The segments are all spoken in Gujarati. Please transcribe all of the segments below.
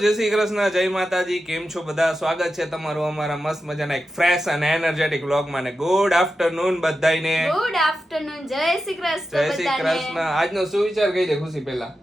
જય શ્રી કૃષ્ણ જય માતાજી કેમ છો બધા? સ્વાગત છે તમારું અમારા મસ્ત મજાના એક ફ્રેશ અને એનર્જેટિક વ્લોગમાં ને ગુડ આફ્ટરનૂન બધાને ગુડ આફ્ટરનૂન જય શ્રી કૃષ્ણ જય શ્રી કૃષ્ણ. આજનો શું વિચાર કહી દે ખુશી પહેલા.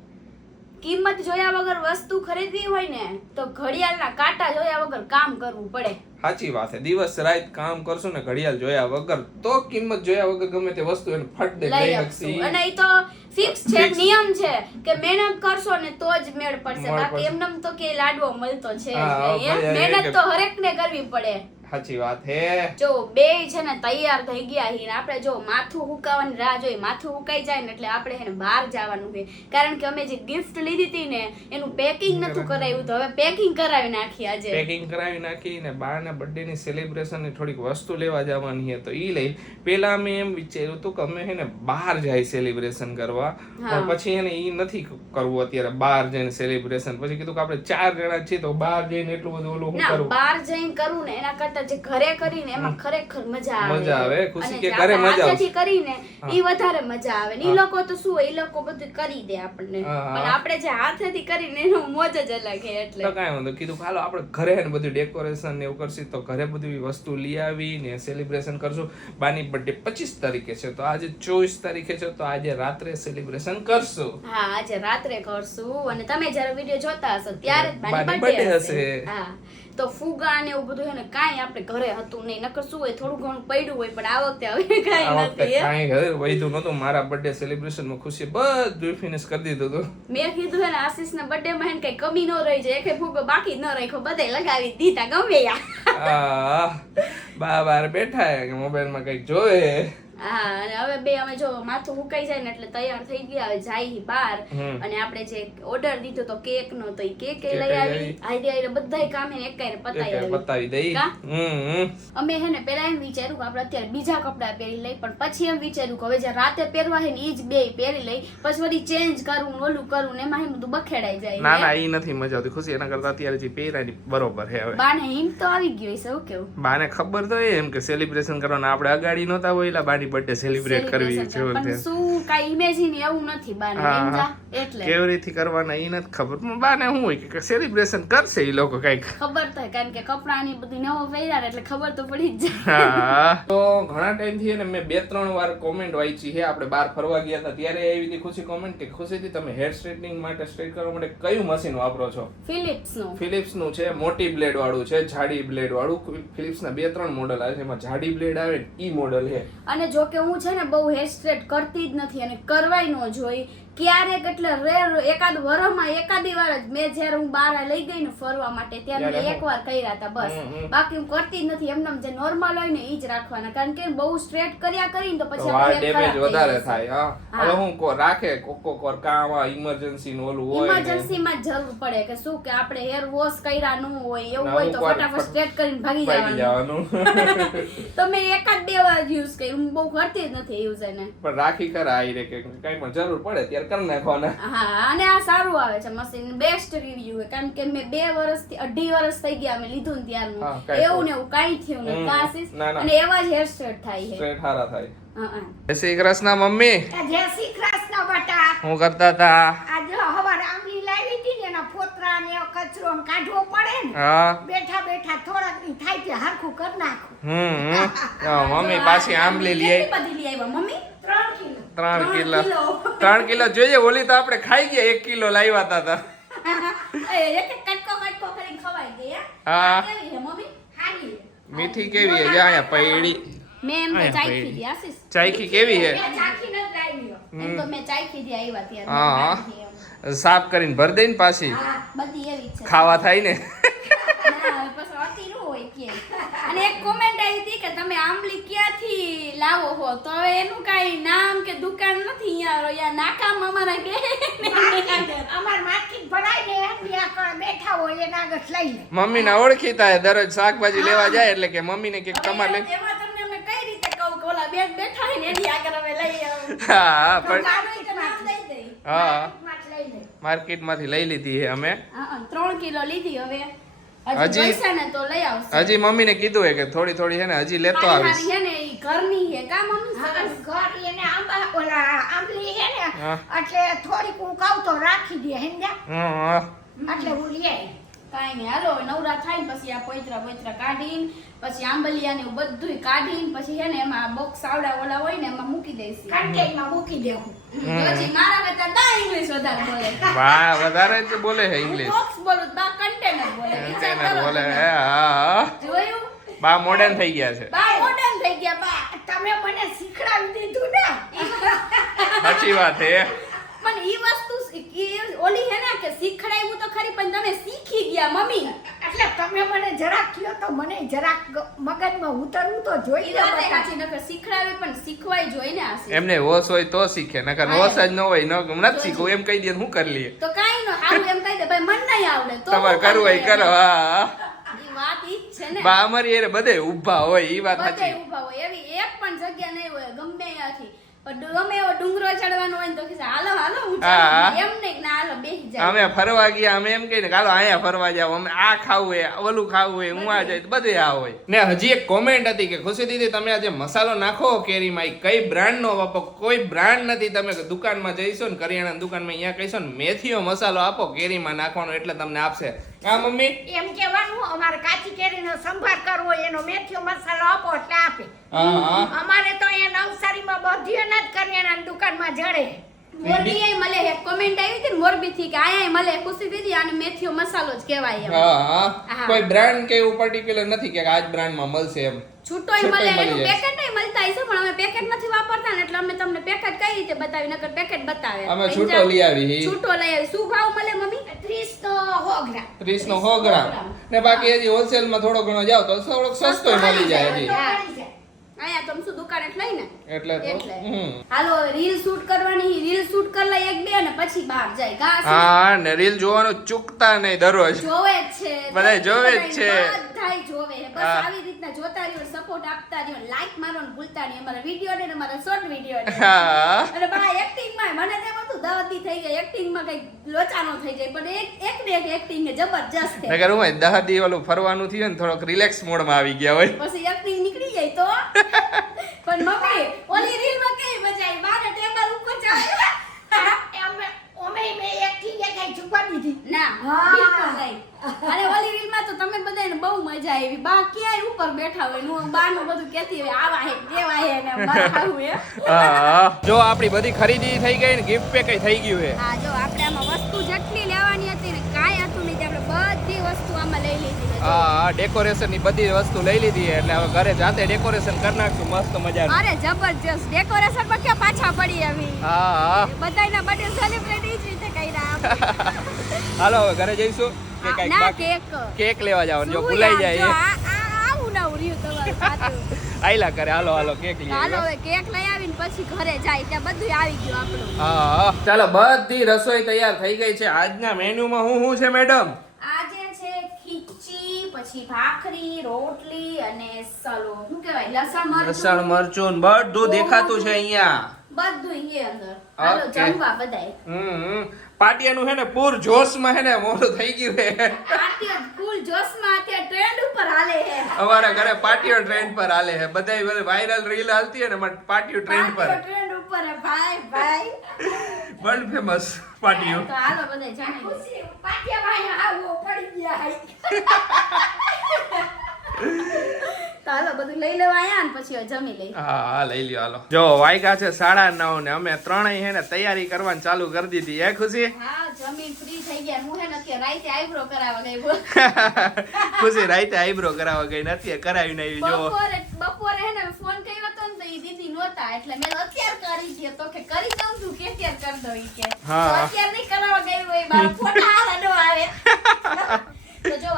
કિંમત જોયા વગર વસ્તુ ખરીદવી હોય ને તો ઘડિયાળના કાંટા જોયા વગર કામ કરવું પડે. સાચી વાત છે. દિવસ રાત કામ કરશું ને ઘડિયાળ જોયા વગર તો કિંમત જોયા વગર ગમે તે વસ્તુ એને ફટ દે લઈ શકશી અને એ તો ફિક્સ છે નિયમ છે કે મહેનત કરશો ને તો જ મેળ પડશે. બાકી એમનેમ તો કે લાડવો મળતો છે એમ. મહેનત તો તો હરેકને કરવી પડે. સાચી વાત હે. જો બે છે ને તૈયાર થઈ ગયા હી ને આપણે જો માથું હુકાવાની રાહ જોઈ માથું હુકાઈ જાય ને એટલે આપણે હે ને બહાર જવાનું છે કારણ કે અમે જે ગિફ્ટ લીધી હતી ને એનું પેકિંગ નતું કરાવ્યું તો હવે પેકિંગ કરાવી નાખી આજે. પેકિંગ કરાવી નાખી ને બારના બર્થડે ની સેલિબ્રેશનની થોડીક વસ્તુ લેવા જવાની છે તો ઈ લઈ. પેલા અમે એમ વિચાર્યું હતું કે અમે હે ને બહાર જાય સેલિબ્રેશન કરવા. પણ પછી એને ઈ નથી કરવું અત્યારે બહાર જઈને સેલિબ્રેશન પછી કીધું કે આપણે ચાર જણા છીએ તો બહાર જઈને એટલું બધું ઓલું શું ના બહાર જઈને કરવું ને એના કરતા જે ઘરે કરીને એમાં ખરેખર મજા આવે. મજા આવે. ખુશી કે ઘરે મજા આવે કરીને ઈ વધારે મજા આવે. ને ઈ લોકો તો શું ઈ લોકો બધું કરી દે આપણને. પણ આપણે જે હાથેથી કરીને એનો મોજ જ અલગ એટલે. તો કાંઈ વાંધો કીધું હાલો આપણે ઘરે ને બધું ડેકોરેશન ને એવું કરશું. તો ઘરે બધી વસ્તુ લઈ આવી ને સેલિબ્રેશન કરશું. બાની બર્થડે પચીસ તારીખે છે. તો આજે ચોવીસ તારીખે છે. તો આજે રાત્રે સેલિબ્રેશન કરશું. હા આજે રાત્રે કરશું. અને તમે જ્યારે વીડિયો જોતા હશો ત્યારે બાની હશે. હશે. હા. તો ફુગા ને એવું બધું એને ને કાંઈ આપણે ઘરે હતું નહીં. નકર શું હોય થોડું ઘણું પડ્યું હોય પણ આ વખતે હવે કાંઈ નથી કાંઈ ઘરે વૈધું નતું મારા બર્થડે સેલિબ્રેશનમાં ખુશી બધું ફિનિશ કરી દીધું હતું. મેં કીધું હે ને આશીષ ના બર્થડે માં એને કઈ કમી ન રહી જાય એકે ફૂગો બાકી ન રાખ્યો બધે લગાવી દીધા ગમે યા. આ બા બાર બેઠા હે કે મોબાઈલમાં કઈ જોવે. હા અને હવે બે અમે જો માથું મુકાઈ જાય ને એટલે તૈયાર થઈ ગયા હવે જાય બહાર. અને આપણે જે ઓર્ડર દીધો તો કેક નો તો કેક લઈ આવી. આવી. આઈ આઈ બધાય કામે એકાયરે એક આવી. પતાવી દઈ. અમે હે ને પેલા એમ વિચાર્યું કે આપણે અત્યારે બીજા કપડા પહેરી લઈ પણ પછી એમ વિચાર્યું કે હવે જે રાતે પહેરવા હે ને ઈ જ બે પહેરી લઈ. પછી વળી ચેન્જ કરું ઓલું કરું ને એમાં હે બધું બખેડાઈ જાય ના ના ઈ નથી મજા આવતી. ખુશી એના કરતા અત્યારે જે પહેરાય બરોબર હે હવે. બાને હિમ તો આવી ગયો છે એવું કેવું? બાને ખબર તો એમ કે સેલિબ્રેશન કરવાના આપણે અગાડી નહોતા હોય એટલે બાની બર્થડે સેલિબ્રેટ કરવી છે પણ શું કાંઈ ઇમેજિન એવું નથી બાને. એટલે. કેવી રીતે કરવાના એ નથી ખબર. પણ બાને હું હોય કે સેલિબ્રેશન કરશે એ લોકો કંઈક. ખબર થાય કારણ કે કપડાની બધી નવો પહેર્યા એટલે ખબર તો પડી જ જાય. તો ઘણા ટાઈમથી ને મેં બે ત્રણ વાર કોમેન્ટ વાંચી છે આપણે બહાર ફરવા ગયા હતા ત્યારે એવી રીતે ખુશી કોમેન્ટ કે ખુશીથી તમે હેર સ્ટ્રેટનિંગ માટે સ્ટ્રેટ કરવા માટે કયું મશીન વાપરો છો? ફિલિપ્સનું ફિલિપ્સનું છે મોટી બ્લેડ વાળું છે જાડી બ્લેડ વાળું. ફિલિપ્સ ના બે ત્રણ મોડલ આવે છે એમાં જાડી બ્લેડ આવે ઈ મોડલ છે. અને જો કે હું છે ને બહુ હેર સ્ટ્રેટ કરતી જ નથી અને કરવાય ન જોઈ. ક્યારેક એટલે રેર એકાદ વરમાં એકાદી વાર જ મેં જ્યારે હું બહાર લઈ ગઈ ને ફરવા માટે ત્યારે એક મેં એકવાર કર્યા હતા બસ. બાકી હું કરતી જ નથી એમને જે નોર્મલ હોય ને એ જ રાખવાના. કારણ કે બહુ સ્ટ્રેટ કર્યા કરીને તો પછી વાળ ડેમેજ વધારે થાય હા. હવે હું કો- રાખે કોકો કોર વાર કામ ઇમરજન્સી નું ઓલું હોય ઇમરજન્સી જ જરૂર પડે કે શું કે આપણે હેર વોશ કર્યા ન હોય એવું હોય તો ફટાફટ સ્ટ્રેટ કરીને ભાગી જવાનું. તો મેં એકાદ બે વાર યુઝ કર્યું હું બહુ કરતી જ નથી યુઝ એને પણ રાખી આઈ રે કે કઈ પણ જરૂર પડે ત્યારે કરી નાખવાના. હા અને આ સારું આવે છે મશીન બેસ્ટ રિવ્યુ કારણ કે મેં બે વર્ષથી અઢી વર્ષ થઈ ગયા મેં લીધું ને હા, ત્યારનું એવું ને એવું કાંઈ થયું ના, ના. અને એવા જ હેર સ્ટ્રેટ થાય છે. સ્ટ્રેટ હારા થાય. હા, હા. જય શ્રી કૃષ્ણ મમ્મી. જય શ્રી કૃષ્ણ બટા. હું કરતા હતા આજે હવાર આંબલી લાવી હતી ને એના પોતરા ને એવો કચરો કાઢવો પડે ને. હા. બેઠા બેઠા થોડાકની થાય છે હરખું કરી નાખું. હમ. મમ્મી પાછી આંબલી લઈ આવી. બધી લઈ આવ્યા? મમ્મી? ત્રણ કિલો. ત્રણ કિલો. ત્રણ કિલો જોઈએ ઓલી તો આપણે ખાઈ ગયા એક કિલો લાવ્યા હતા તા. હે? મીઠી કેવી છે? અહીંયા પૈડી. મેં એમ તો ચાખી હતી આશીષ. ચાયખી કેવી છે? મેં ચાખીને લાવી એમ તો મેં ચાખી હતી આવ્યા ત્યારે હા. સાફ કરીને ભરી દઈ ને પાછી. હા બધી એવી જ છે. ખાવા થાય ને. ના, ન. અને એક કોમેન્ટ આવી હતી કે તમે આંબલી ક્યાંથી લાવો હો? તો હવે એનું કાંઈ નામ કે દુકાન નથી અહીંયા અહીંયા નાકામ અમારા કે અમાર માર્કેટ ભરાય ને ત્યાં બેઠા હોય એના આગળ લઈ લે. મમ્મીને ઓળખીતા હે દરરોજ શાકભાજી લેવા જાય એટલે કે મમ્મીને કે તમારે લઈ એમાં તમને અમે કઈ રીતે કહું કે ઓલા બેન બેઠા હોય ને એની આગળ અમે લઈ આવું. હા હા, પણ નામ દઈ દઈ હા. માં જ લઈ લે માર્કેટમાંથી લઈ લીધી છે અમે. ત્રણ કિલો લીધી હવે. હજી- હજી પૈસા ને તો લઈ આવશે. હજી મમ્મીને કીધું હે કે થોડી થોડી છે ને હજી લેતો આવીશ. હારી હે ને ઈ ઘરની હે કા મમ્મી? ઘર એને આંબા ઓલા આંબલી હે ને એટલે થોડીક હું કહું તો રાખી દે સમજ્યા. એટલે હું લઈ આવી કાંઈ નહીં હાલો નવરા થાય પછી આ પૈતરા પૈતરા કાઢીને પછી આંબલિયા ને બધું બધુંય કાઢીને પછી હે ને એમાં બોક્સ આવડા ઓલા હોય ને એમાં મૂકી દઈશું. કન્ટેનમાં મૂકી દેવું પછી મારા કરતા દા ઇંગ્લિશ વધારે બોલે. વાહ વધારે જ બોલે છે ઇંગ્લિશ બોક્સ બોલું બા કન્ટેનર બોલે. કન્ટેનર બોલે. હે, હા જોયું? બા મોડર્ન થઈ ગયા છે. બા મોડર્ન થઈ ગયા બા. તમે મને શીખડાવી દીધું ને? સાચી વાત છે. પણ ઈ વસ્તુ ઓલી હે ને કે શીખડાવ્યું તો ખરી પણ તમે શીખી ગયા મમ્મી. એટલે તમે મને જરાક કયો તો મને જરાક મગજમાં ઉતરવું તો જોઈએ વાત સાચી નકર શીખડાવી પણ શીખવાય જોઈ ને આ એમને હોશ હોય તો શીખે નકર હોશ જ ન હોય ન નથી શીખવું એમ કહી દે શું કરી લઈએ. તો કાંઈ ન હારું એમ કહી દે ભાઈ મન નહીં આવડે તો તમારે હું કરવું હોય કરો હા વાત ઈ જ છે ને. બા અમારી એ બધે ઊભા હોય ઈ વાત બધે સાચી. ઊભા હોય. એવી એક પણ જગ્યા નહીં હોય ગમે ત્યાંથી. હોય ને તો કહેશે, હાલો હાલો હું હા. ચડું." એમ નહીં કે ના હાલો બેસી જાય અમે ફરવા ગયા અમે એમ કહીને કાલો અહીંયા ફરવા જાવ અમે આ ખાવું હે ઓલું ખાવું હોય હું આ જાય બધે આ હોય. ને હજી એક કોમેન્ટ હતી કે ખુશી દીદી તમે આજે મસાલો નાખો કેરીમાં? એ કઈ બ્રાન્ડ નો વાપો કોઈ બ્રાન્ડ નથી. તમે દુકાનમાં જઈશો ને કરિયાણા દુકાનમાં અહીંયા કહીશો ને મેથીઓ મસાલો આપો કેરીમાં નાખવાનો એટલે તમને આપશે. હા મમ્મી? એમ કેવાનું અમારે કાચી કેરીનો સંભાર કરવો એનો મેથીઓ મસાલો આપો એટલે આપે. હા હા. અમારે તો એ નવસારીમાં બધી અનાજ કરિયાણાની દુકાનમાં જડે. મોરબી એ મળે એક કોમેન્ટ આવી હતી મોરબી થી કે આયા મળે ખુશી દીદી આને મેથીઓ મસાલો જ કહેવાય એમ. હા હા. હા. કોઈ બ્રાન્ડ કે એવું પર્ટિક્યુલર નથી કે આજ બ્રાન્ડમાં મળશે એમ. છૂટોય મળે એનું જાય. પેકેટ મળતા હશે પણ અમે પેકેટ નથી વાપરતા ને એટલે અમે તમને પેકેટ કઈ રીતે બતાવી નકર પેકેટ બતાવે. અમે છૂટો લઈ આવી છૂટો લઈ આવી શું ભાવ મળે મમ્મી? ત્રીસ નો 100 ગ્રામ ત્રીસ નો 100 ગ્રામ ને બાકી હજી હોલસેલમાં થોડો ઘણો જાવ તો થોડોક સસ્તો મળી જાય હજી. અહીંયા તમે શું દુકાન એટલે લઈને એટલે તો એટલે. હાલો રીલ શૂટ કરવાની રીલ શૂટ કરી લઈ એક બે ને પછી બહાર જાય. ઘાસ હા ને રીલ જોવાનું ચૂકતા નહીં દરરોજ. જોવે જ છે. બધા જોવે જ છે. બધાય જોવે. બસ આવી રીતના જોતા રહ્યો સપોર્ટ આપતા રહ્યો લાઈક મારવાનું ભૂલતા નહીં. અમારા વીડિયો ને અમારા શોર્ટ વીડિયો ને. અને બા એક્ટિંગમાં મને તેમ હતું દાવતી થઈ ગઈ. એક્ટિંગમાં કઈ લોચાનો થઈ જાય. પણ એક એક ને એક એક્ટિંગ જબરજસ્ત છે. નકર હું હોય વાળું ફરવાનું થયું ને થોડોક રિલેક્સ મોડમાં આવી ગયા હોય. પછી એક્ટિંગ નીકળી જાય તો? પણ મમ્મી ઓલી રીલમાં કેવી મજા આવી? મારે ટેબલ ઉપર ચાલે અમે અમે એક એક કઈ છુપા દીધી. ના હા. બિલકુલ નહીં. અરે ઓલી રીલમાં તો તમે બધાને બહુ મજા આવી. બા ક્યાંય ઉપર બેઠા હોય? ને હું બા નું બધું કેતી હોય આવા હે દેવા હે ને મારા ખાવું હે. જો આપણી બધી ખરીદી થઈ ગઈ ને ગિફ્ટ પે કઈ થઈ ગયું હે. હા જો આપણે આમાં વસ્તુ જેટલી લેવાની હતી ને કાંઈ હતું નહીં તે આપણે બધી વસ્તુ આમાં લઈ લીધી છે. હા ડેકોરેશનની બધી વસ્તુ લઈ લીધી એટલે હવે ઘરે જાતે ડેકોરેશન કરી નાખશું મસ્ત મજા અરે જબરજસ્ત. ડેકોરેશન પર ક્યાં પાછા પડી આવી હા હા. બધાને બર્થડે સેલિબ્રેટ ઈ જ રીતે કર્યા હાલો હવે ઘરે જઈશું. કે કંઈક ના કેક. કેક લેવા જવાનું જો ભૂલાઈ જાય આવું ના રહ્યું તમારું. આયલા કરે હાલો હાલો કેક લઈ હાલો હવે કેક લઈ આવીને પછી ઘરે જાય ત્યાં બધું આવી ગયું આપણું. હા. ચાલો બધી રસોઈ તૈયાર થઈ ગઈ છે. આજના મેન્યુમાં હું શું છે મેડમ પછી ભાખરી રોટલી અને સલો. શું કહેવાય? લસણ મરચું. લસણ મરચું બધું દેખાતું છે અહીંયા. બધું અહીંયા અંદર. હાલો જમવા બધાય હમ. પાટિયાનું હે ને પૂર જોશમાં હે ને મોડું થઈ ગયું હે ફૂલ જોશમાં અત્યારે ટ્રેન્ડ ઉપર હાલે છે. અમારા ઘરે પાટિયો ટ્રેન્ડ પર હાલે હે બધાય વાયરલ રીલ હાલતી હોય ને પાટિયો ટ્રેન્ડ પર. ટ્રેન્ડ ઉપર હે ભાઈ ભાઈ. વર્લ્ડ ફેમસ પાટિયો. તો હાલો બધાય જમી પાટિયા ભાઈ આવો પડી ગયા હાલો બધું લઈ લેવા આયા ને પછી જમી લઈ હા હા લઈ લ્યો હાલો. જો વાયગા છે સાડા નવ ને અમે ત્રણેય હે ને તૈયારી કરવાની ચાલુ કરી દીધી. એ ખુશી? હા જમી ફ્રી થઈ ગયા હું હે ને કે રાઈતે આઈબ્રો કરાવવા ગઈ ખુશી રાઈતે આઈબ્રો કરાવવા ગઈ નથી કરાવીને આવી જો બપોરે બપોરે હે ને ફોન કર્યો તો ને તો દીદી નોતા એટલે મેં અત્યાર કરી દે તો કે કરી દઉં છું કે અત્યાર કરી દઉં ઈ કે. હા. અત્યાર નહીં કરાવવા ગઈ હોય મારા ફોટા હારા ન આવે. તો જો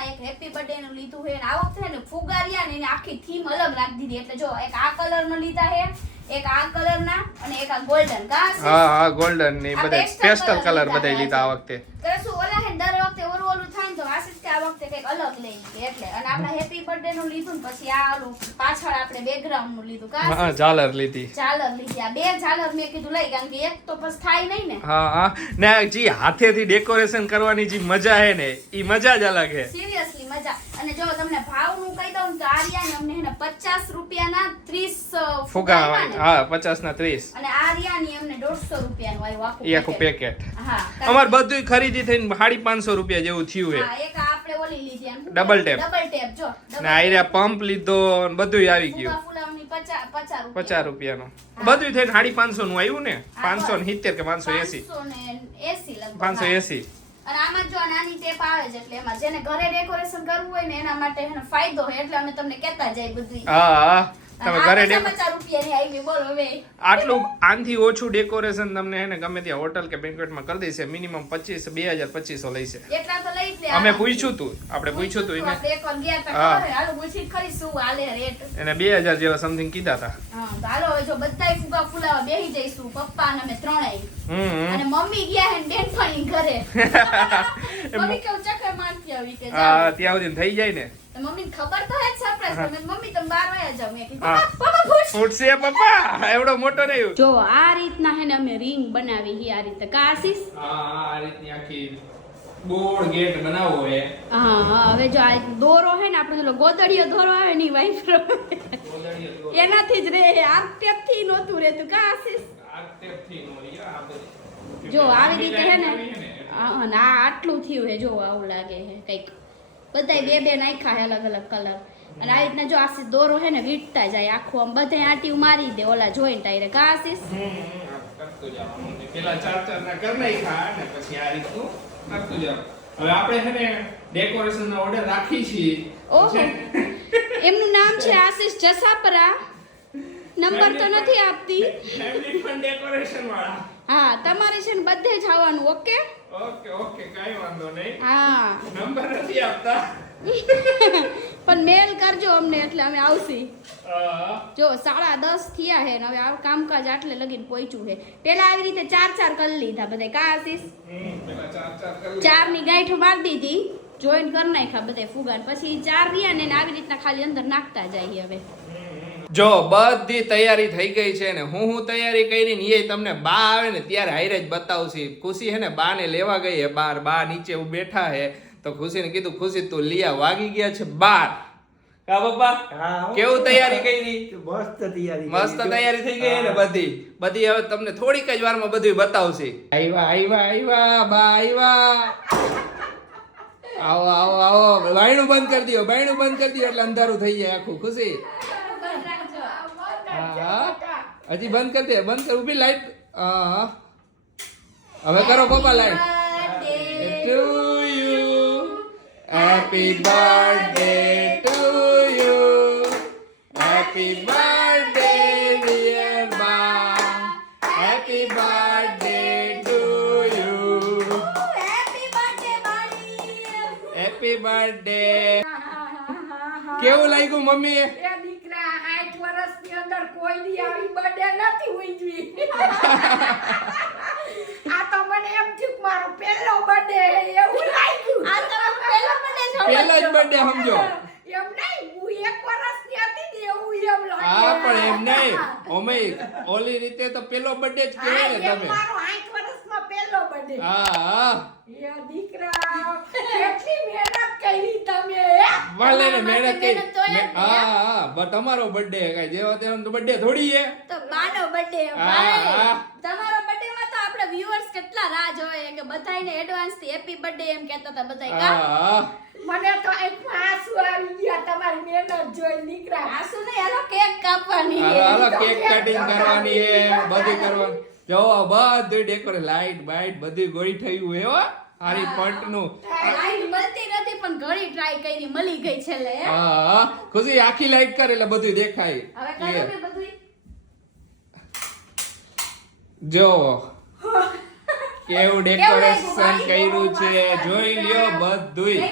ને એક હેપી બર્થડે નું લીધું હે આ વખતે ને ફુગારિયા ને એની આખી થીમ અલગ રાખી દીધી. એટલે જો એક આ કલર નો લીધા હે એક આ કલર ના અને એક આ ગોલ્ડન હા હા ગોલ્ડનની બધા પેસ્ટલ કલર બધાય બધા લીધા આ વખતે તો શું ઓલા હે ને દર વખતે ઓલું ઓલું થાય ને તો આશિષ કે આ વખતે કંઈક અલગ લઈ એટલે. અને આપણે હેપી બર્થડે નું લીધું ને પછી આ ઓલું પાછળ આપણે બેકગ્રાઉન્ડનું લીધું. કા હા ઝાલર લીધી. ઝાલર લીધી. આ બે ઝાલર મેં કીધું લઈ કારણ કે એક તો પછી થાય નહીં ને. હા હા. ને જી હાથેથી ડેકોરેશન કરવાની જે મજા હે ને એ મજા જ અલગ હે. સિરિયસલી મજા. અને જો તમને ભાવનું કહી દઉં તો આર્યાને અમને હે ને પચાસ રૂપિયાના ત્રીસ ફુગા હા પચાસ ના ત્રીસ. અને આર્યાની અમને દોઢસો રૂપિયાનું આવ્યું આખું આખું પેકેટ હા અમાર બધું ખરીદી થઈને સાડી પાંચસો રૂપિયા જેવું થયું છે હા એક આપણે ઓલી લીધી. Double tap. Double tap, જો. ને આર્યા પંપ લીધો ને બધું આવી ગયું. પચાસ રૂપિયા. પચાસ રૂપિયાનો. બધું થઈને સાડી પાંચસો નું? આવ્યું ને પાંચસો ને સિત્તેર કે પાંચસો એસી? પાંચસો. એસી. અને આમાં જો નાની ટેપ આવે છે એટલે એમાં જેને ઘરે ડેકોરેશન કરવું હોય ને એના માટે એનો ફાયદો હોય એટલે અમે તમને કહેતા જાય બધું. હા હા. તમે ઘરે આટલું આનથી ઓછું ડેકોરેશન તમને હે ને ગમે ત્યાં હોટલ કે બેન્ક્વેટમાં કરી દેશે. મિનિમમ પચીસ બે હજાર પચીસો લઈશે અમે પૂછ્યું તું આપણે પૂછ્યું તું એને. એને બે હજાર જેવા સમથિંગ કીધા હતા હાલો હવે જો બધાય ફુગા ફુલાવા બેહી જઈશું પપ્પા અને અમે ત્રણેય. અને મમ્મી ગયા હે ને ઘરે. મમ્મી કેવું ચક્કર મારતી આવી કે ત્યાં સુધી થઈ જાય ને. મમ્મીને ખબર તો હે જ સરપ્રાઈઝ તમે મમ્મી તમે બહાર વાગ્યા જાવ મેં કીધું પપ્પા પપ્પા ખુશ ફૂટશે પપ્પા. એવડો મોટો નહીં જો આ રીતના હે ને અમે રિંગ બનાવી હી આ રીતે. કા આશીષ? હા આ રીતની આખી ગોળ ગેટ બનાવવો હે. હા હા હવે જો આ દોરો હે ને આપણે પેલો ગોદડીયો દોરો આવે ની વાઈફ એનાથી જ રે આ ટેપથી નહોતું રહેતું. કા આશીષ? જો આવી રીતે હે ને હા, આટલું થયું હે જો આવું લાગે હે કંઈક. બધાય બે બે નાખ્યા હે અલગ અલગ કલર અને આ રીતના જો આશીષ દોરો હે ને વીટતા જાય આખું આમ બધાય આટી મારી દે ઓલા જોઈન્ટ આયરે કા આશીષ? પેલા ચાર ચાર ના કર નાખ્યા ને પછી આ રીતનું કરતું જાવ હવે આપણે હે ને ડેકોરેશન નો ઓર્ડર રાખી છીએ. ઓહો. એમનું નામ છે આશીષ જસાપરા. નંબર તો નથી આપતી. ફેમિલી ફન ડેકોરેશન વાળા હા તમારે છે ને બધે જ આવવાનું ઓકે? ઓકે ઓકે કાઈ વાંધો નહીં. હા. નંબર નથી આપતા. પણ મેલ કરજો અમને એટલે અમે આવશી. જો સાડા દસ થયા હે હવે આ કામકાજ આટલે લગીને પહોંચ્યું હે પેલા આવી રીતે ચાર ચાર કરી લીધા બધા કા આશીષ? ચારની ગાંઠ મારી દીધી. જોઈન કરી નાખ્યા બધા ફુગાન. પછી ચાર રહ્યા ને આવી રીતના ખાલી અંદર નાખતા જાય હવે. જો બધી તૈયારી થઈ ગઈ છે ને હું હું તૈયારી કરી ને એ તમને બા આવે ને ત્યારે હાઈરે જ બતાવશે. ખુશી હે ને બા ને લેવા ગઈ હે બાર બા નીચે બેઠા હે. તો ખુશીને કીધું ખુશી તું લિયા વાગી ગયા છે બાર. કા પપ્પા? કેવું તૈયારી કરી? મસ્ત તૈયારી મસ્ત તૈયારી થઈ ગઈ ને બધી. બધી હવે તમને થોડીક જ વારમાં બધું બતાવશે. આવ્યા આવ્યા આવ્યા બા આવ્યા આવો આવો આવો. બાયણું બંધ કરી દો બાયણું બંધ કરી દો એટલે અંધારું થઈ જાય આખું. ખુશી? હજી બંધ કરી દે બંધ કર ઊભી લાઈટ. હવે કરો પપ્પા light. To you happy birthday to you happy birthday dear બા happy birthday to you happy birthday કેવું લાગ્યું મમ્મી એ દીકરા આઠ વર્ષની અંદર કોઈ દી આવી બર્થડે નથી ઉજવી આ તો મને એમ થયું કે મારો પહેલો બર્થડે એવું લાગ્યું આ તો પહેલો બર્થડે છે. પહેલો જ બર્થડે સમજો એમ નહીં હું એક વર્ષની હતી ને એવું એમ લાગે હા પણ એમ નહીં. ઓમે ઓલી રીતે તો પેલો બર્થડે જ કહેવાય ને તમે. મારો વર્ષમાં બર્થડે હા હા. એ દીકરા કેટલી મહેનત કરી તમે વાલે ને મહેનત કરી. મહેનત તો એમ મે- હા હા બટ તમારો બર્થડે કઈ. જેવા તેવા તો બર્થડે થોડી હે. તો ભાઈ. તમારો birthday માં તો આપણે viewers કેટલા રાહ જોઈએ કે બધાને એડવાન્સથી હેપી બર્થડે એમ કહેતા હતા બધાય, કા? મને તો એક હાસુ આવી ગયા તમારી મહેનત જોઈ નીકળા હાસુ ને હાલો કેક કાપવાની હાલો કેક કટિંગ કરવાની હે બધું કરવાનું. જો બધું ડેકોર લાઈટ બાઈટ બધું ગોળી થયું એવો હો. હારી પટનું. લાઈટ મળતી નથી પણ ઘણી ટ્રાય કરી મળી ગઈ છેલ્લે, લે હા. ખુશી આખી લાઈટ કરે એટલે બધું હવે દેખાય કરો બધું જો. કેવું ડેકોરેશન કર્યું છે? જોઈ લ્યો બધુંય.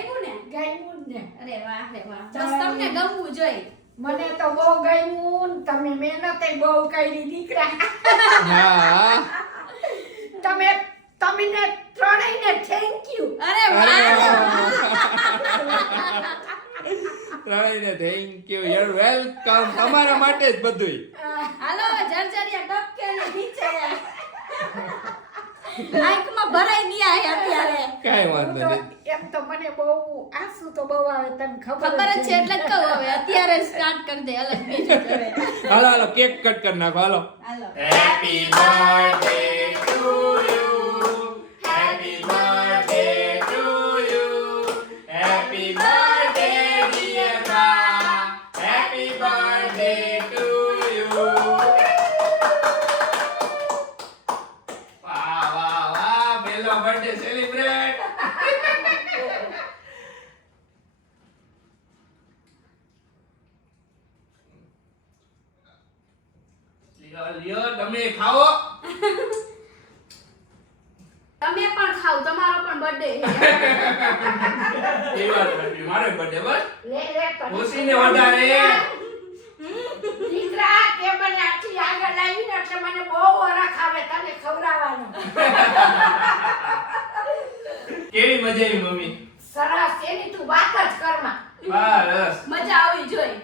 ગમ્યું ને? અરે વાહ રે વાહ. બસ તમને ગમવું જોઈએ. મને તો બહુ ગમ્યું તમે મહેનત બહુ કરી દીકરા. હા. તમે તમને ત્રણેયને થેન્ક યુ અરે વાહ. ત્રણેયને થેન્ક યુ યુ વેલકમ તમારા માટે જ બધુંય. હાલો જર્જરિયા ને નીચે. આંખમાં ભરાઈ ગયા છે અત્યારે. કાઈ વાંધો નહીં. એમ તો મને બહુ આંસુ તો બહુ આવે તને ખબર ખબર જ છે એટલે જ કહું હવે અત્યારે સ્ટાર્ટ કરી દે અલગ બીજું કરે. હાલો હાલો કેક કટ કરી નાખો હાલો. હાલો. Happy birthday to you happy birthday to you happy મારે બર્થડે બસ લે લે તને ખુશીને વધારે દીકરા તે મને આટલી આગળ લાવીને એટલે મને બહુ વરખ આવે તને ખવડાવવાનો કેવી મજા આવી મમ્મી? સરસ એની તું વાત જ કરમાં. બસ મજા આવી જોઈ.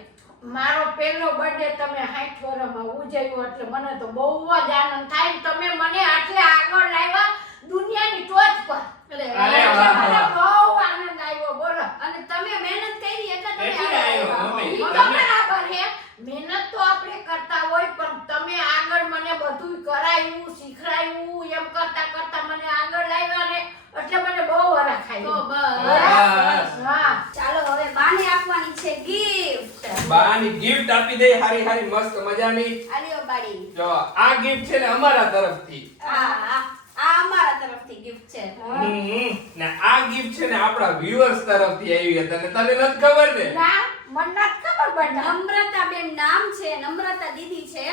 મારો પહેલો બર્થડે તમે 60 વર્ષમાં ઉજવ્યો એટલે મને તો બહુ જ આનંદ થાય તમે મને આટલે આગળ લાવ્યા દુનિયાની ટોચ પર. અરે અરે વાહ. વાહ. મને બહુ આનંદ આવ્યો બોલો. અને તમે મહેનત કરી એટલે તમે આવ્યો, મમ્મી. બરાબર છે મહેનત તો આપણે કરતા હોય પણ તમે આગળ મને બધું કરાયું શીખરાયું એમ કરતા કરતા મને આગળ લાવ્યા ને એટલે મને બહુ વરખ તો બસ. હા. ચાલો હવે બાને આપવાની છે ગિફ્ટ બાની ગિફ્ટ આપી દે હારી હારી મસ્ત મજાની. આલ્યો બાડી જો આ ગિફ્ટ છે ને અમારા તરફથી. આ આ આ અમારા તરફથી ગિફ્ટ છે. હમ, ને આ ગિફ્ટ છે ને આપણા વ્યુઅર્સ તરફથી આવી હતી. અને તને નથી ખબર ને? ના. મને નથી ખબર બટા નમ્રતા બેન નામ છે નમ્રતા દીદી છે.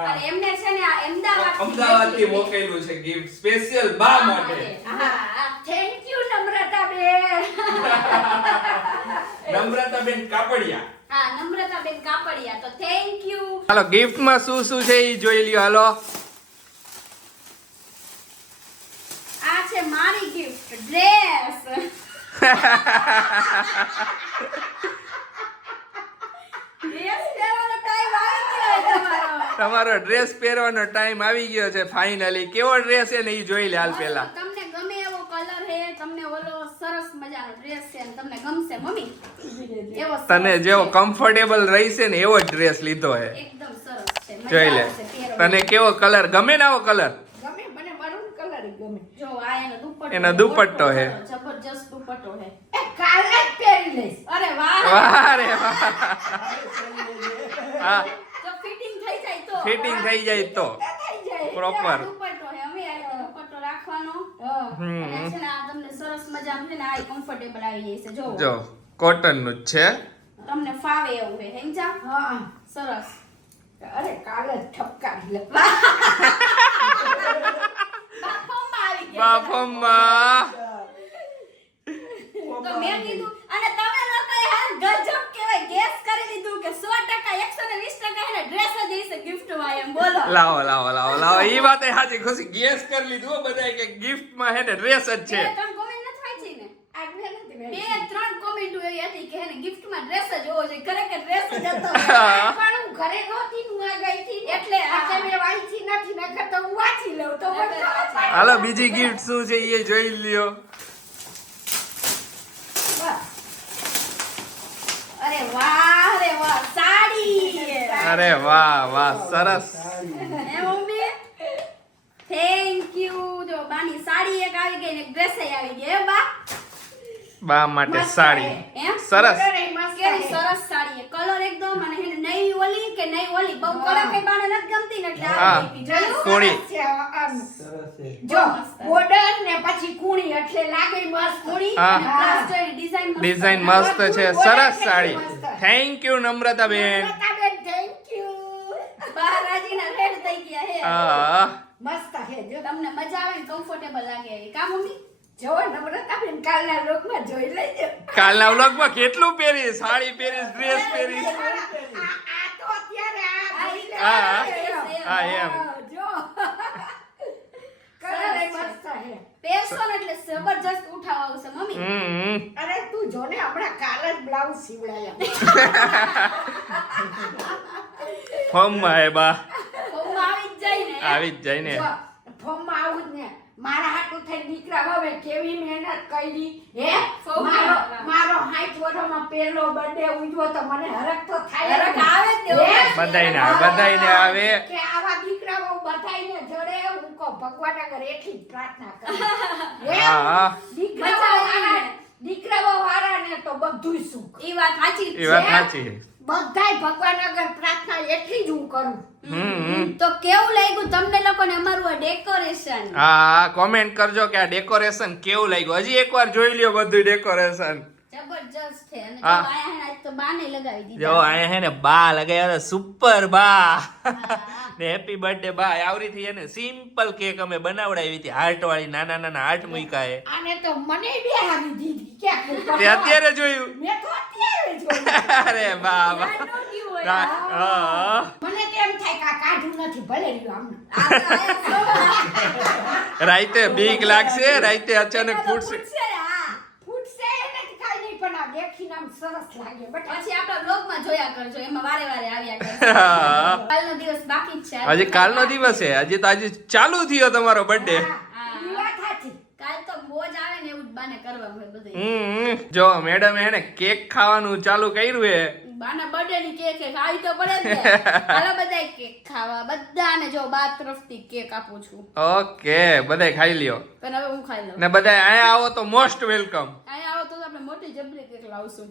અને એમને છે ને આ અમદાવાદ અમદાવાદથી મોકેલું છે. ગિફ્ટ સ્પેશિયલ બા માટે. હા થેન્ક યુ નમ્રતા બેન નમ્રતાબેન કાપડિયા. હા નમ્રતા બેન કાપડિયા. તો થેન્ક યુ હાલો ગિફ્ટમાં શું શું છે એ જોઈ લ્યો હાલો. આ છે મારી ગિફ્ટ ડ્રેસ પહેરવાનો ટાઈમ આવી ગયો છે તમારો ડ્રેસ પહેરવાનો ટાઈમ આવી ગયો છે ફાઇનલી કેવો ડ્રેસ છે ને એ જોઈ લે હાલ પહેલા. તમને ગમે એવો કલર છે તમને ઓલો સરસ મજાનો ડ્રેસ છે અને તમને ગમશે મમ્મી? એવો તને જેવો કમ્ફર્ટેબલ રહેશે ને એવો ડ્રેસ લીધો છે એકદમ સરસ છે. જોઈ લે. તને કેવો કલર ગમે ને આવો કલર ગમે મને મરૂન કલર ગમે. જો આ એનો દુપટ્ટો એનો દુપટ્ટો છે. જબરજસ્ત દુપટ્ટો છે. એ કાલે જ પહેરી લઈશ. અરે વાહ! વાહ રે વાહ હા તો ફિટિંગ થઈ જાય તો ફિટિંગ થઈ જાય તો. પ્રોપર દુપટ્ટો હે અમે આ રીતે દુપટ્ટો રાખવાનો હા. હમ અને આ તમને સરસ મજાનું છે ને આ કમ્ફર્ટેબલ આવી જાય છે જો જો કોટનનું જ છે. તમને ફાવે એવું છે સમજા હા સરસ. અરે કાલે જ ઠપકારી લે બાફમાં આવી ગયા. બાફમાં તો મેં કીધું અને તમે લોકોએ ગજબ કહેવાય ગેસ કરી કે 100% 120% એને ડ્રેસ જ હશે ગિફ્ટમાં એમ બોલો. લાવો લાવો લાવો લાવો. ઈ વાત સાચી ખુશી. ગેસ કરી લીધું હો બધાએ કે ગિફ્ટમાં હે ને ડ્રેસ જ છે. ત્રણ comment નથી વાંચી ને? આજને નથી બે ત્રણ કોમેન્ટ એવી હતી કે એને ગિફ્ટમાં ડ્રેસ જ હોવો જોઈએ. ખરેખર ડ્રેસ જ હતો. પણ હું ઘરે નહોતી હું આ ગઈ હતી એટલે આજે મેં વાંચી નથી નકર તો હું વાંચી લઉં. તો હાલો બીજી ગિફ્ટ શું છે એ જોઈ લ્યો. અરે વાહ. સાડી અરે વાહ વાહ સરસ. એ મમ્મી? થેન્ક યુ જો બાની સાડી એક આવી ગઈ ને ડ્રેસ આવી ગઈ હે બા? બા માટે સાડી. સરસ. કેવી સરસ સાડી કલર એકદમ અને એને નહીં ઓલી કે નહીં ઓલી? બહુ કડક કઈ બાને નથી ગમતી ને એટલે હા. આ? કુણી. સરસ છે, આમ. સરસ છે. જો બોર્ડર ને પછી કુણી એટલે લાગે મસ્ત કુણી. હા. અને design મસ્ત. ડિઝાઇન મસ્ત છે. સરસ સાડી. મસ્ત. Thank you Namrata ben thank you you. બા રેડ થઈ ગયા હે. હા. મસ્ત હે જો તમને મજા આવે ને કમ્ફર્ટેબલ લાગે એ. કામ મમ્મી? જો નમ્રતાબેન કાલના લોકમાં જોઈ લેજો. કાલના વ્લોગમાં કેટલું પહેરીશ સાડી પહેરીશ ડ્રેસ પહેરીશ. આ આ તો અત્યારે આ હા, હા. હા એમ. જો કલર મસ્ત પહેરશો ને એટલે જબરજસ્ત ઉઠાવ આવશે મમ્મી. અરે તું જો ને આપણે કાલ જ બ્લાઉઝ સીવડાયા. ફોર્મમાં બા. બહુ આવી જ જાય ને. આવી જ જાય ને. ફોર્મમાં આવું જ ને. મારા હાટુ થઈ દીકરા હવે કેવી મહેનત કરી હે? મારો મારો હાથ વર્ષમાં પહેલો બર્થડે ઉજવો તો મને હરક તો થાય હરક આવે જ બધાઈને બધાઈને આવે, કે આવા દીકરાઓ બધાઈને જડે હું કો ભગવાન આગળ એટલી જ પ્રાર્થના કરું. હે? દીકરાઓ ને. વાળા દીકરાઓ વાળાને તો બધુંય સુખ. એ વાત સાચી એ વાત સાચી છે. બધાય ભગવાન આગળ પ્રાર્થના એટલી જ હું કરું. હમ હમ. તો કેવું લાગ્યું તમને લોકોને અમારું આ ડેકોરેશન હા કોમેન્ટ કરજો કે આ ડેકોરેશન કેવું લાગ્યું? હજી એકવાર જોઈ લ્યો બધું ડેકોરેશન જબરજસ્ત છે. અને જો. આયા હે ને જો હે બા લગાવ્યા સુપર બા. ને હેપી બર્થડે બા. આવરીથી એને સિમ્પલ કેક અમે બનાવડાવી હતી. હાર્ટ વાળી નાના નાના હાર્ટ આને તો મને બે આવી દીધી. ક્યાં તે અત્યારે જોયું. મેં તો અત્યારે જોયું. અરે હા. મને તો એમ થાય કે કાઢું નથી ભલે રહ્યું આમ. આ તો આયા. રાઈતે બીક લાગશે રાઈતે અચાનક. ફૂટશે એનાથી કાંઈ નહીં પણ આ દેખીને આમ સરસ લાગે. બટ પછી આપણા બ્લોગમાં જોયા કરજો એમાં વારે વારે આવ્યા કરજો. કાલનો દિવસ બાકી જ છે. આજે કાલનો દિવસ છે. આજે તો આજે ચાલુ થયો તમારો બર્થડે હા, ઈ વાત સાચી કાલ તો બોજ આવે ને એવું જ બાને કરવાનું હોય બધું હમ જો મેડમ હે કેક ખાવાનું ચાલુ કર્યું હે. બાના બર્થડે ની કેક છે ખાવી તો પડે જ હાલો બધાય કેક ખાવા. બધાને જો બા તરફથી કેક આપું છું. ઓકે બધાય ખાઈ લ્યો. પણ હવે હું ખાઈ લઉં. ને બધાય અહીંયા આવો તો મોસ્ટ વેલકમ આપણે મોટી જબરી કેક લાવશું.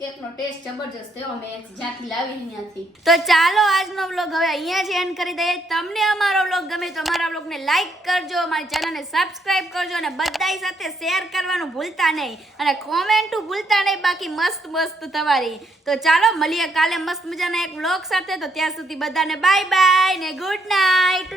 કેકનો ટેસ્ટ જબરજસ્ત થયો અમે જ્યાંથી લાવી ત્યાંથી તો ચાલો આજનો વ્લોગ હવે અહીંયા જ એન્ડ કરી દઈએ. તમને અમારો વ્લોગ ગમે તો અમારા વ્લોગને લાઈક કરજો અમારી ચેનલને સબસ્ક્રાઇબ કરજો અને બધાય સાથે શેર કરવાનું ભૂલતા નહીં. અને કોમેન્ટ ભૂલતા નહીં બાકી મસ્ત મસ્ત તમારી. તો ચાલો મળીએ કાલે મસ્ત મજાના એક વ્લોગ સાથે. તો ત્યાં સુધી બધાને બાય બાય ને ગુડ નાઇટ